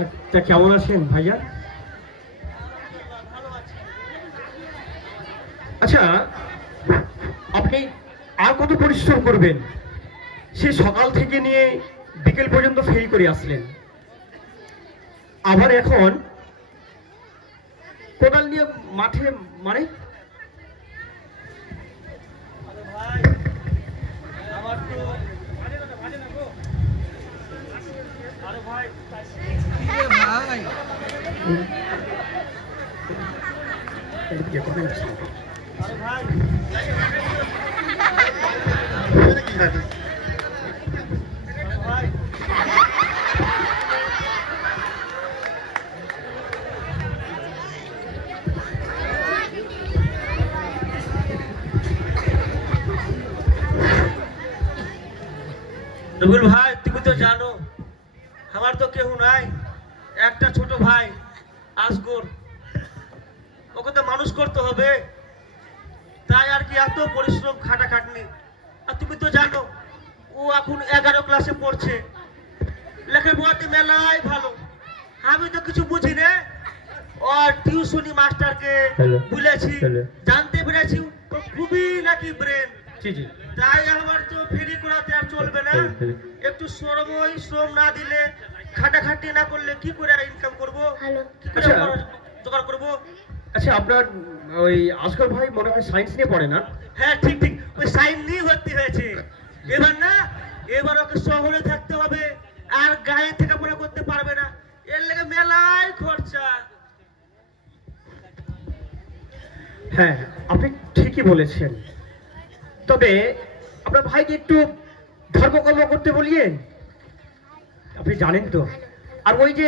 আচ্ছা কেমন আছেন ভাইয়া? আচ্ছা আপনি আর কত পরিশ্রম করবেন? সে সকাল থেকে নিয়ে বিকেল পর্যন্ত ফেল করে আসলেন। আবার এখন কোদাল নিয়ে মাঠে মানে? ভাই টিউশনি মাস্টারকে বলেছি জানতে পেরেছি ও খুবই নাকি ব্রেন জি জি। তাই আমার তো ফ্রি করাতে আর চলবে না। একটু শ্রমই শ্রম না দিলে খাটাখাটি না করলে কি করে ইনকাম করব? কি করে আচ্ছা। জোগাড় করব? আচ্ছা আপনার ওই আজকাল ভাই মনে হয় সায়েন্স নিয়ে পড়ে না? হ্যাঁ ঠিক ঠিক। ওই সাইন নিয়ে ভর্তি হয়েছে। এবার না এবার ওকে শহরে থাকতে হবে। আর গায়ে থেকে পড়া করতে পারবে না। এর লেগে মেলায় খরচা। হ্যাঁ আপনি ঠিকই বলেছেন। তবে আপনার ভাইকে একটু ধর্মকর্ম করতে বলিয়েন আপনি জানেন তো আর ওই যে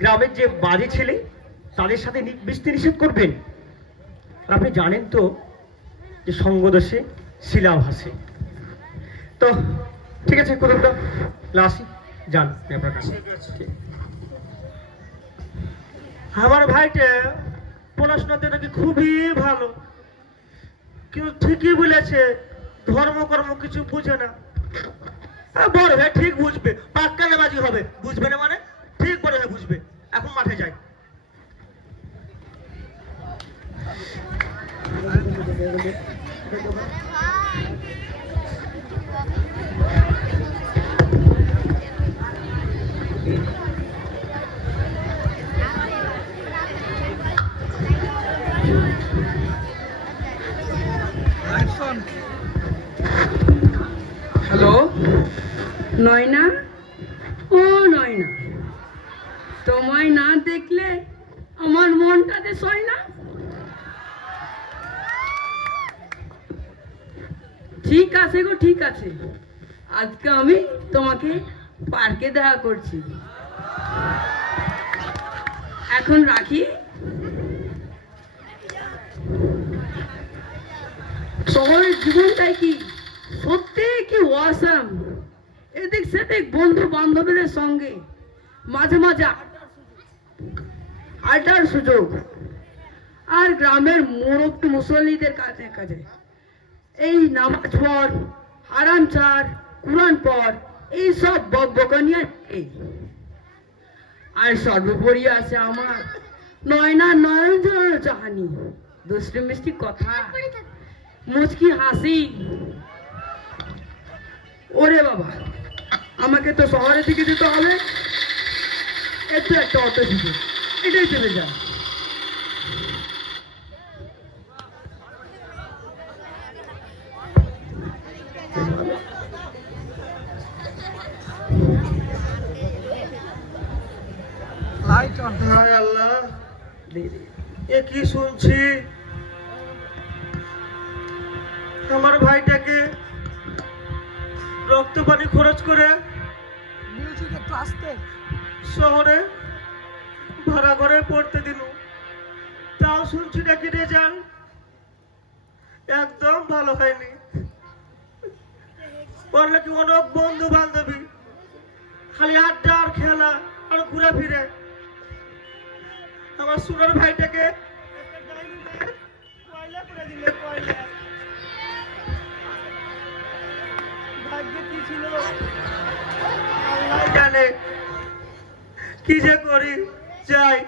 গ্রামের যে বাড়ি ছেলে তাদের সাথে মিশতে নিষেধ করবেন। আর আপনি জানেন তো যে সঙ্গদোষে শিলা ভাসে তো ঠিক আছে কোথাও লাসি যান আপনার কাছে আমার ভাইটা পড়াশোনাতে নাকি খুবই ভালো। কিন্তু ঠিকই বলেছে ধর্মকর্ম কিছু বুঝে না। বড় ভাই ঠিক বুঝবে পাক্কা নামাজি হবে। বুঝবে না মানে? ঠিক বড় ভাই বুঝবে। এখন মাঠে যাই। লাইট নয়না? ও নয়না। তোমায় না দেখলে আমার মনটাতে সয় না? ঠিক আছে গো, ঠিক আছে। আজকে আমি তোমাকে পার্কে দেখা করছি। এখন রাখি। শহরের জীবনটাই কি সত্যি কি ওয়াসাম এদিক সেদিক বন্ধু বান্ধবীদের সঙ্গে মাঝে মাঝে আড্ডার সুযোগ। আর গ্রামের মুরব্বী মুসল্লিদের কাছে কাছে। এই নামাজ পড়, হারাম চার কোরআন পড় এইসব বক বকানিয়া এই। আর সর্বোপরি আছে আমার নয়না নয়ন জড়ানো চাহানি। দুষ্টি মিষ্টি কথা। মুচকি হাসি। ওরে বাবা। আমাকে তো শহরে থেকে যেতে হবে। একটু একটা অটো দিতে এটাই চলে যা লাইট অন হায় আল্লাহ। এ কি শুনছি? শহরে ভাড়া ঘরে পড়তে দিল। তাও শুনছি নাকি রেজাল্ট একদম ভালো হয়নি। ওর নাকি অনেক বন্ধু বান্ধবী খালি আড্ডা আর খেলা আর ঘুরে ফিরে আমার সুনার ভাইটাকে ভাগ্যে কি ছিল? জানে। কি যে করি যাই?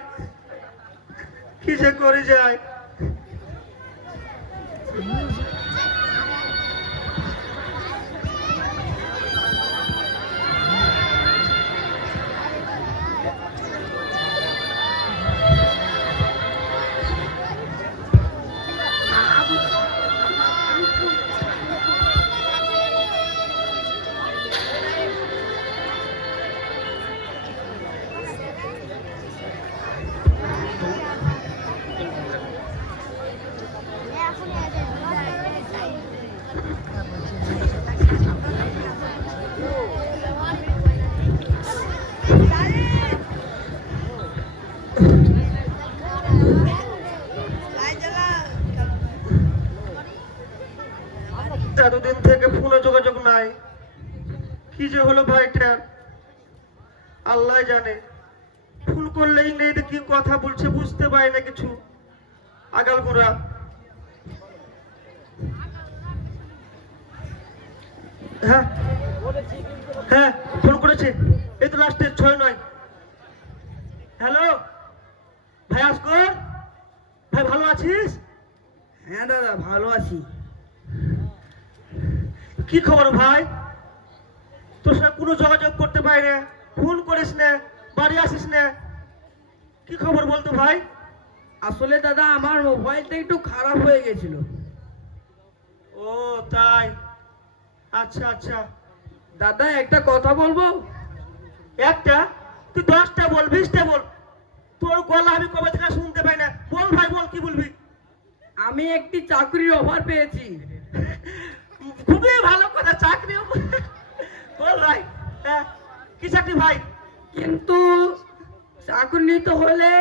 কি যে করি যাই? হলো ভাইটার আল্লাহ জানে। ফোন করলে ইংরেজিতে কি কথা বলছে বুঝতে পারি না কিছু। আগাল গোড়া হ্যাঁ হ্যাঁ ফোন করেছে। এই তো লাস্টে ছয় নয়। হ্যালো? ভাই আসকর? ভাই ভালো আছিস? হ্যাঁ দাদা ভালো আছি। কি খবর ভাই? তোর সাথে কোনো যোগাযোগ করতে পারি না। ফোন করিস না বাড়ি আসিস না। কি খবর বলতো ভাই? আসলে দাদা আমার মোবাইলটা একটু খারাপ হয়ে গেছিল। ও তাই? আচ্ছা আচ্ছা। দাদা একটা কথা বলব? একটা? তুই দশটা বল বিশটা বল। তোর গলা আমি কবে থেকে শুনতে পাই না? বল ভাই বল কি বলবি? আমি একটি চাকরির অফার পেয়েছি। খুবই ভালো কথা চাকরি হ্যাঁ কি চাকরি ভাই? কিন্তু চাকরি নিতে হলে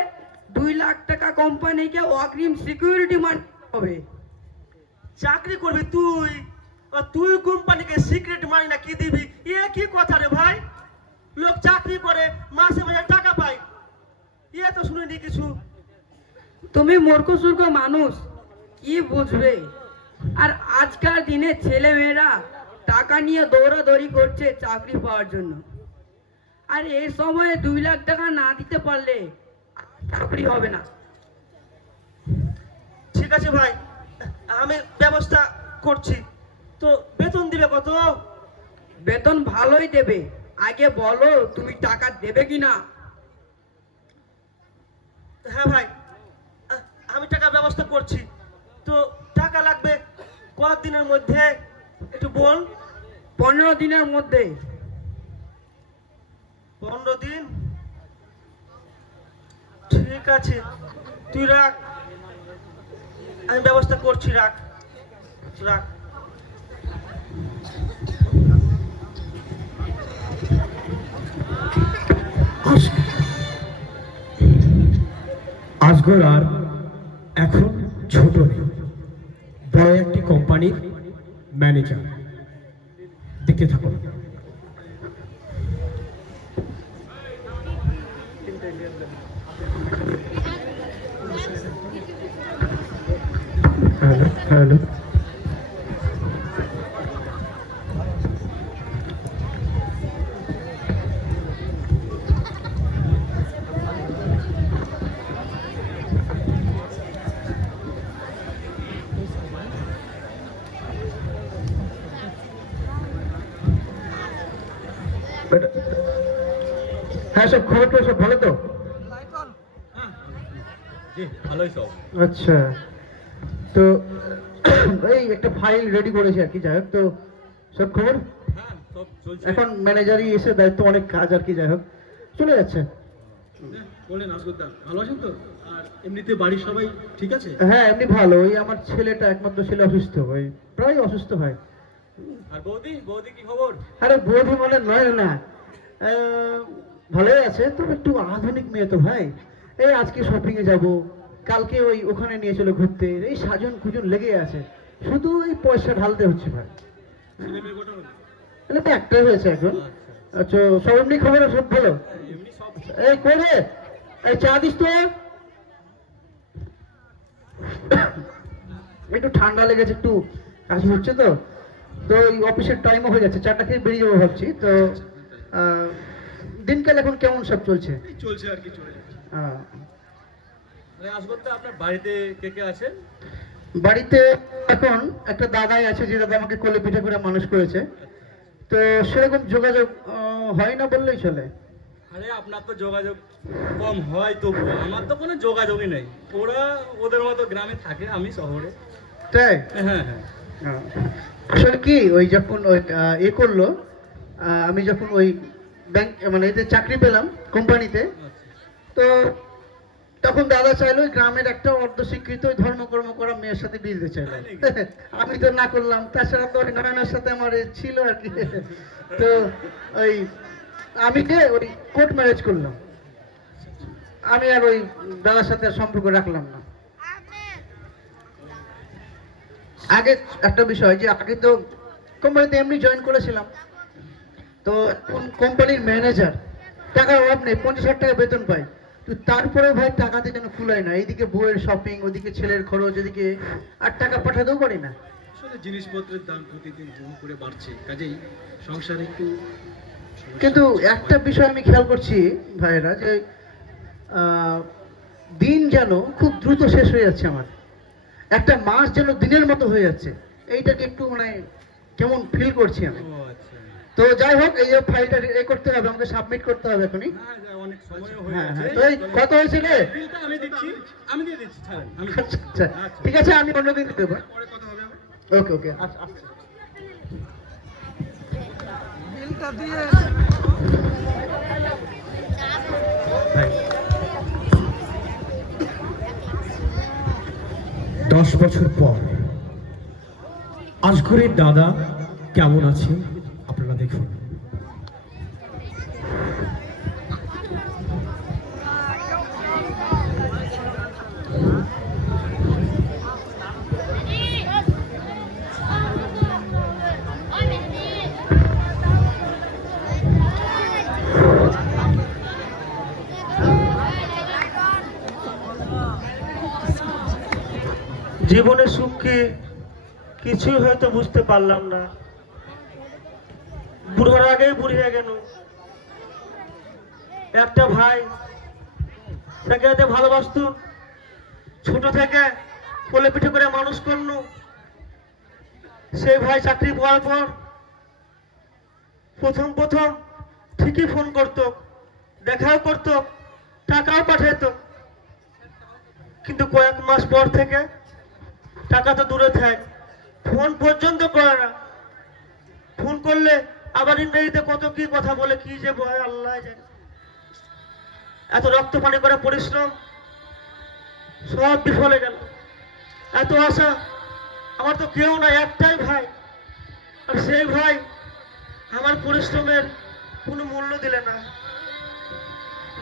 দুই লাখ টাকা কোম্পানিকে অগ্রিম সিকিউরিটি মানতে হবে। চাকরি করবি তুই? তুই কোম্পানিকে সিক্রেট মানি না কি দিবি? এ কি কথা রে ভাই? লোক চাকরি করে মাসে মাসে টাকা পায়। এ তো শুনিনি কিছু। তুমি মূর্খ সূর্খ মানুষ কি বুঝবে? আর আজকাল দিনে ছেলে মেয়েরা টাকা নিয়ে দৌড়াদৌড়ি করছে চাকরি পাওয়ার জন্য। আর এই সময়ে দুই লাখ টাকা না দিতে পারলে চাকরি হবে না। ঠিক আছে ভাই আমি ব্যবস্থা করছি। তো বেতন দিবে কত? বেতন ভালোই দেবে। আগে বলো তুমি টাকা দেবে কি না হ্যাঁ ভাই আমি টাকার ব্যবস্থা করছি। তো টাকা লাগবে কয়েকদিনের মধ্যে? একটু বল। পনেরো দিনের মধ্যে। পনেরো দিন? ঠিক আছে, তুই রাখ। আমি ব্যবস্থা করছি, রাখ। রাখ। আসগর আর এখন ছোট নেই। বড় একটি কোম্পানির ম্যানেজার দেখতে থাকুন। Hello hello. হ্যাঁ সব খবর তো সব ভালো তো? আচ্ছা। তো এই একটা ফাইল রেডি করেছি আর কি যাই হোক তো সব খবর? হ্যাঁ এখন ম্যানেজারই এসে দায়িত্ব অনেক কাজ আর কি যাই হোক। চলে যাচ্ছে। হ্যাঁ, বলেন আসগোদ্দা ভালো আছেন তো? আর এমনিতে বাড়ির সবাই ঠিক আছে? হ্যাঁ এমনি ভালো। ওই আমার ছেলেটা একমাত্র ছেলে অসুস্থ ওই প্রায় অসুস্থ হয়। আর বৌদি বৌদি কি খবর? আরে বৌদি মানে নয় না। ভালোই আছে তবে একটু আধুনিক মেয়ে তো ভাই। এই আজকে শপিং এ যাব কালকে ওই ওখানে নিয়ে চলে ঘুরতে। এই সাজন খুজন লেগে আছে শুধু এই পয়সা ঢালতে হচ্ছে ভাই? এটা তো একটাই হয়েছে এখন। আচ্ছা সব এমনি খবর সব ভালো? এই করে এই চা দিস তো। একটু ঠান্ডা লেগেছে একটু কাশি হচ্ছে তো। তো এই অফিসের টাইমও হয়ে যাচ্ছে চারটা খেয়ে বেরিয়ে যাব ভাবছি। তো আহ, দিনকাল এখন কেমন সব চলছে? চলছে আর কি চলে আহ, আরে আসগোদ্দা আপনার বাড়িতে কে কে আছেন? বাড়িতে এখন একটা দাদাই আছে যে দাদা আমাকে কোলে পিঠে করে মানুষ করেছে। তো সেরকম যোগাযোগ হয় না বললেই চলে। আরে আপনার তো যোগাযোগ কম হয় তবু আমার তো কোনো যোগাযোগই নেই। ওরা ওদের মতো গ্রামে থাকে আমি শহরে। তাই? হ্যাঁ হ্যাঁ আহ, আসলে কি ওই যখন ওই এ করল আমি যখন ওই ব্যাংক মানে এতে চাকরি পেলাম কোম্পানিতে, তো তখন দাদা চাইলো গ্রামের একটা অর্ধশিক্ষিত ধর্মকর্ম করা মেয়ের সাথে বিয়ে দিতে চাইলো। আমি তো না করলাম, তাছাড়া তো নারায়ণের সাথে আমার ছিল আর কি। তো ওই আমি কে? ওই কোর্ট ম্যারেজ করলাম। আমি আর ওই দাদার সাথে সম্পর্ক রাখলাম না। আগে একটা বিষয় যে আগে তো কোম্পানিতে এমনি জয়েন করেছিলাম। তো কোম্পানির ম্যানেজার? টাকার অভাব নেই পঞ্চাশ হাজার টাকা বেতন পাই তো তারপরে ভাই টাকাতে যেন ফুলায় না এইদিকে বউয়ের শপিং ওদিকে ছেলের খরচ ওদিকে আর টাকা পাঠাতেও পারি না। আসলে জিনিসপত্রের দাম প্রতিদিন করে বাড়ছে কাজেই সংসারে একটু কিন্তু একটা বিষয় আমি খেয়াল করছি ভাইয়েরা যে আহ, দিন যেন খুব দ্রুত শেষ হয়ে যাচ্ছে আমার। একটা মাস যেন দিনের মতো হয়ে যাচ্ছে এইটাকে একটু মানে কেমন ফিল করছি আমি। তো যাই হোক এই ফাইলটা এ করতে হবে আমাকে সাবমিট করতে হবে এখনই। না যা অনেক সময় হয়ে হ্যাঁ হ্যাঁ তো কত হয়েছে রে? বিলটা আমি দিচ্ছি আমি দিয়ে দিচ্ছি ছাড়েন আমি আচ্ছা আচ্ছা আচ্ছা। ঠিক আছে আমি অন্যদিন দেবো। পরে কথা হবে আবার। ওকে ওকে আচ্ছা আচ্ছা। বিলটা দিয়ে দশ বছর পর আজগরের দাদা কেমন আছে? জীবনের সুখকে কিছুই হয়তো বুঝতে পারলাম না। বুড়োর আগেই বুড়িয়ে গেল। একটা ভাই তাকে এতে ভালোবাসত, ছোট থেকে কোলে পিঠে করে মানুষ করল। সেই ভাই চাকরি পাওয়ার পর প্রথম প্রথম ঠিকই ফোন করতো, দেখাও করতো, টাকাও পাঠাতো কিন্তু কয়েক মাস পর থেকে টাকা তো দূরে থাক। ফোন পর্যন্ত করে। না ফোন করলে আবার ইংরেজিতে কত কি কথা বলে, কি যে ভয় আল্লাহ জানে। এত রক্ত পানি করে পরিশ্রম, সব বিফলে গেল। এত আশা, আমার তো কেউ না একটাই ভাই। আর সেই ভাই আমার পরিশ্রমের কোনো মূল্য দিলে না।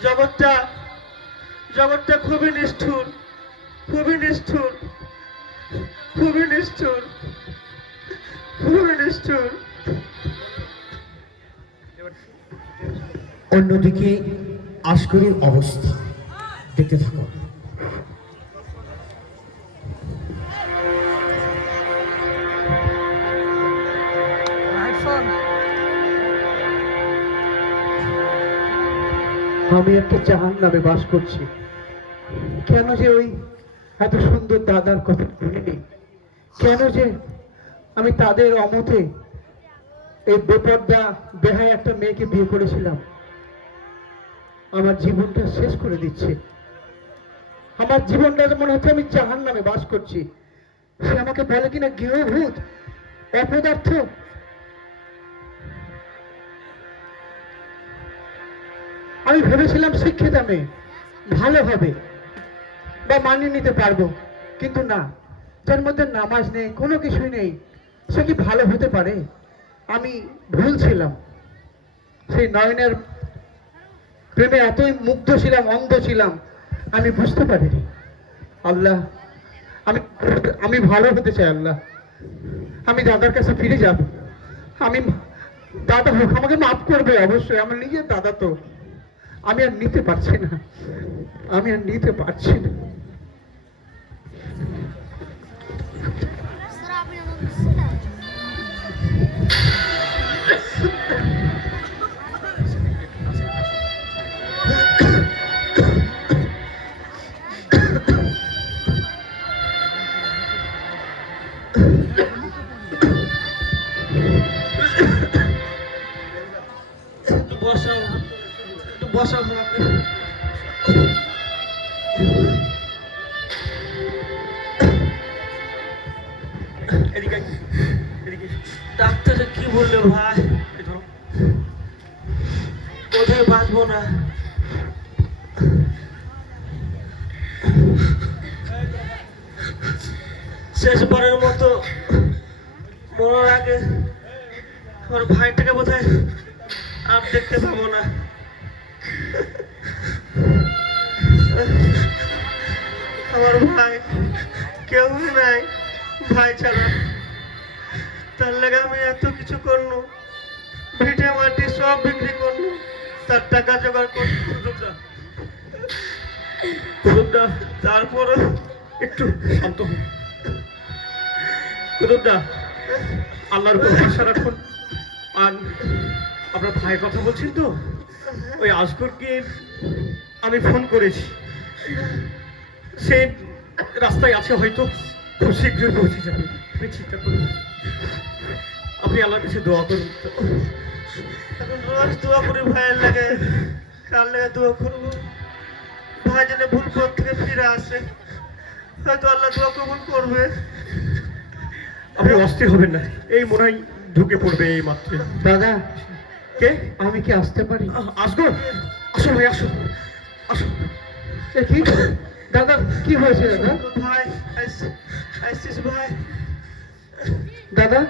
জগৎটা জগৎটা খুবই নিষ্ঠুর খুবই নিষ্ঠুর। খুবই নিষ্ঠুর। খুবই নিষ্ঠুর। অন্যদিকে আজগরের অবস্থা। দেখতে থাকুন আমি একটা জাহান নামে বাস করছি। কেন যে ওই এত সুন্দর দাদার কথা ভুলিনি? কেন যে আমি তাদের অমতে এই বেপর্দা, বেহায় একটা মেয়েকে বিয়ে করেছিলাম? আমার জীবনটা শেষ করে দিচ্ছে। আমার জীবনটা মনে হচ্ছে, আমি জাহান নামে বাস করছি। সে আমাকে বলে কিনা গৃহভূত, অপদার্থ। আমি ভেবেছিলাম শিক্ষিত মেয়ে, ভালো হবে বা মানিয়ে নিতে পারব, কিন্তু না। যার মধ্যে নামাজ নেই, কোনো কিছুই নেই। সে কি ভালো হতে পারে? আমি ভুল ছিলাম। সেই নয়নের প্রেমে এতই মুগ্ধ ছিলাম, অন্ধ ছিলাম, আমি বুঝতে পারিনি। আল্লাহ, আমি আমি ভালো হতে চাই, আল্লাহ। আমি দাদার কাছে ফিরে যাব। আমি দাদা হোক, আমাকে মাফ করবে অবশ্যই, আমার নিজের দাদা তো। আমি আর নিতে পারছি না। আমি আর নিতে পারছি না। আমার ভাইটাকে বোধহয় আর দেখতে পাবো না। আমার ভাই কেউ নাই ভাই ছাড়া। তার লাগে আমি এত কিছু করল ভিটে মাটি সব বিক্রি করল তার টাকা জোগাড় করল কুতুবদা তারপরে একটু শান্ত হন কুতুবদা আল্লাহর উপর ভরসা রাখুন। আর আপনার ভাইয়ের কথা বলছেন তো? ওই আজগরকে আমি ফোন করেছি। সে রাস্তায় আছে হয়তো খুব শীঘ্রই পৌঁছে যাবে। আপনি চিন্তা করুন। আপনি আল্লাহর কাছে দোয়া করুন। এখন রোজ দোয়া করি ভাইয়ের লাগে কার লাগে দোয়া করব? ভাই যেন ভুল পথ থেকে ফিরে আসে। হয়তো আল্লাহ দোয়া কবুল করবে। আপনি অস্থির হবেন না। এই মনে হয় ঢুকে পড়বে এই মাত্রে। দাদা কে? আমি কি আসতে পারি? আসব। আসো ভাই আসো আসো কি? দাদা কি হয়েছে দাদা? ভাই আইস- আইসিস ভাই। দাদা?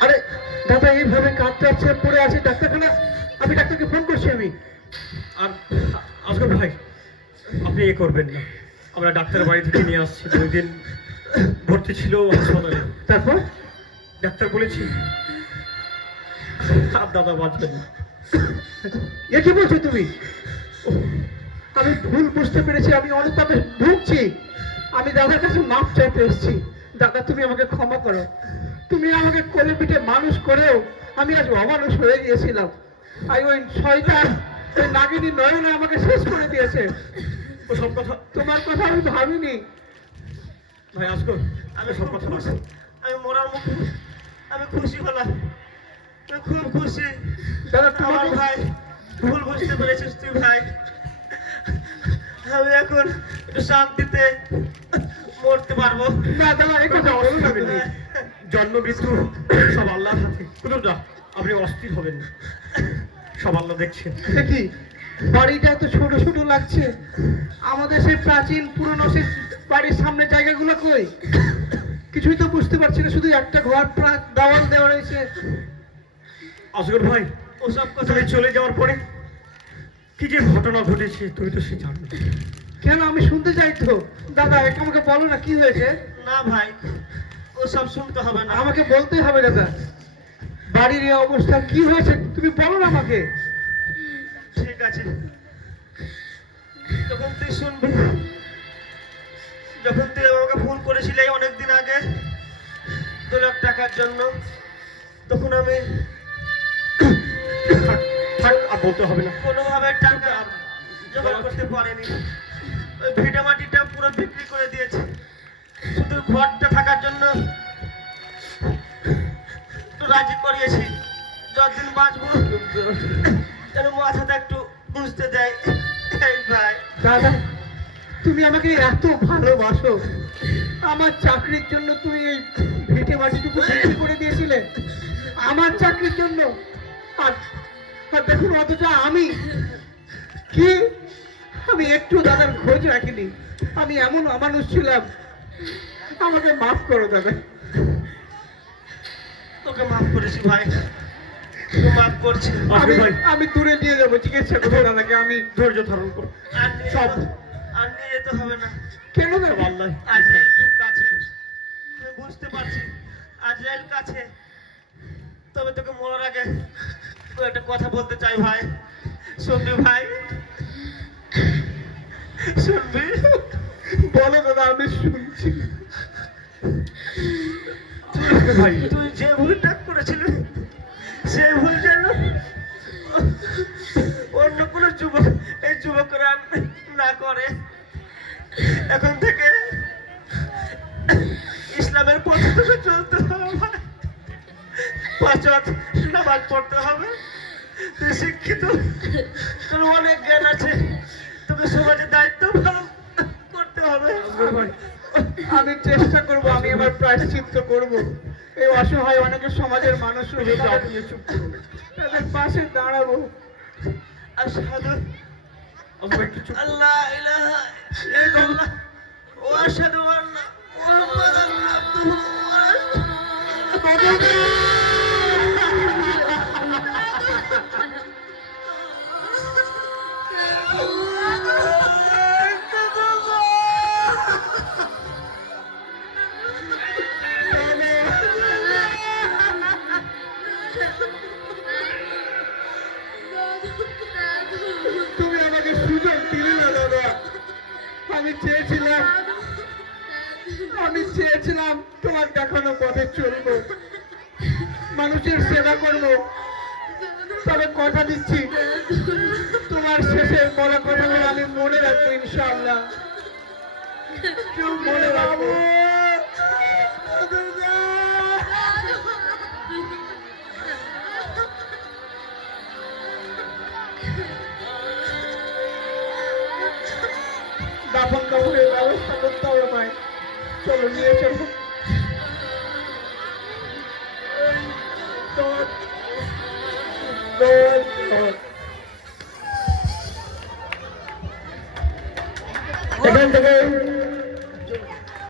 আরে দাদা এইভাবে কাঁদতে পড়ে আছে ডাক্তারখানা। আমি ডাক্তারকে ফোন করছি আমি। আর আজগর ভাই আপনি এ করবেন না। আমরা ডাক্তার বাড়ি থেকে নিয়ে আসছি। দুই দিন ভর্তি ছিল হাসপাতালে। তারপর? ডাক্তার বলেছি আর দাদা বাঁচবেন না এ কি বলছো তুমি? আমি ভুল বুঝতে পেরেছি আমি অনুতাপে ভুগছি। আমি দাদার কাছে মাপ চাইতে এসেছি। দাদা তুমি আমাকে ক্ষমা করো। তুমি আমাকে কোলে পিঠে মানুষ করেও আমি আজ অমানুষ হয়ে গিয়েছিলাম। আর ওই শয়তান ওই নাগিনী নয়নে আমাকে শেষ করে দিয়েছে। ও সব কথা তোমার কথা আমি ভাবিনি। ভাই আজগর আমি সব কথা আমি মরার মুখে আমি খুশি হলাম। খুব খুশি। দাদা আমার ভাই ভুল বুঝতে পেরেছিস তুই ভাই। আমি এখন একটু শান্তিতে মরতে পারব। না এই কথা জন্ম মৃত্যু সব আল্লাহর হাতে। আপনি অস্থির হবেন না। সব আল্লাহ দেখছেন। কি? বাড়িটা এত ছোট ছোট লাগছে? আমাদের সেই প্রাচীন পুরনো সেই বাড়ির সামনে জায়গাগুলো কই? কিছুই তো বুঝতে পারছি না শুধু একটা ঘর দেওয়াল দেওয়া রয়েছে। আসগর ভাই ওসব কথা চলে যাওয়ার পরে কি যে ঘটনা ঘটেছে তুমি তো সে জানো কেন? আমি শুনতে চাই তো। দাদা একটু আমাকে বলো না কি হয়েছে? না ভাই ওসব শুনতে হবে না। আমাকে বলতেই হবে দাদা। বাড়ির এই অবস্থা কি হয়েছে তুমি বলো না আমাকে। ঠিক আছে। যখন তুই শুনবি যখন তুই আমাকে ফোন করেছিলি অনেকদিন আগে দু লাখ টাকার জন্য তখন আমি বলতে হবে না। কোনোভাবে টাকা জোগাড় করতে পারিনি। ওই ভিটা মাটিটা পুরো বিক্রি করে দিয়েছে। শুধু ঘরটা থাকার জন্য একটু রাজি করিয়েছি। যতদিন বাঁচবো যেন মাথাটা একটু বুঝতে দেয়। ভাই। দাদা তুমি আমাকে এত ভালোবাসো। আমার চাকরির জন্য তুমি এই ভিটে মাটিটুকু বিক্রি করে দিয়েছিলে। আমার চাকরির জন্য আর দেখুন অথচ আমি। কি? আমি একটু দাদার খোঁজ রাখিনি। আমি এমন অমানুষ ছিলাম। আমাকে মাফ করো দাদা তোকে মাফ করেছি ভাই। মাফ করছি। আমি ভাই। আমি দূরে নিয়ে যাব চিকিৎসা করব দাদাকে আমি ধৈর্য ধারণ করব সব। আর নিয়ে যেতে হবে না। কেন আল্লাহ আজরাইল খুব কাছে। বুঝতে পারছি। আজরাইল কাছে। তবে তোকে মরার আগে একটা কথা বলতে চাই ভাই। শুনবি ভাই? শুনবি? বলো দাদা আমি শুনছি। ভাই। তুই যে ভুলটা ওয়াক্ত নামাজ পড়তে হবে। তুই শিক্ষিত তোর অনেক জ্ঞান আছে। তোকে সমাজের দায়িত্ব ভালো করতে হবে। আমি চেষ্টা করব আমি আমার প্রায়শ্চিত্ত করব। এই অসহায় অনেকে সমাজের মানুষ রয়েছে আপনি চুপ করুন তাদের পাশে দাঁড়াবো। একটু চুপ আল্লাহ ইলাহা ইল্লাল্লাহ ওয়া আশহাদু আন্না মুহাম্মাদান আবদুহু ওয়া রাসূলুহু। চেয়েছিলাম তোমার দেখানো পথে চলবো, মানুষের সেবা করব। তবে কথা দিচ্ছি, তোমার শেষের বলা কথাগুলো আমি মনে রাখব, ইনশাআল্লাহ। মনে রাখব ব্যবস্থা করতে হবে চলো নিয়ে চলো দর, দর, দর। এখান থেকে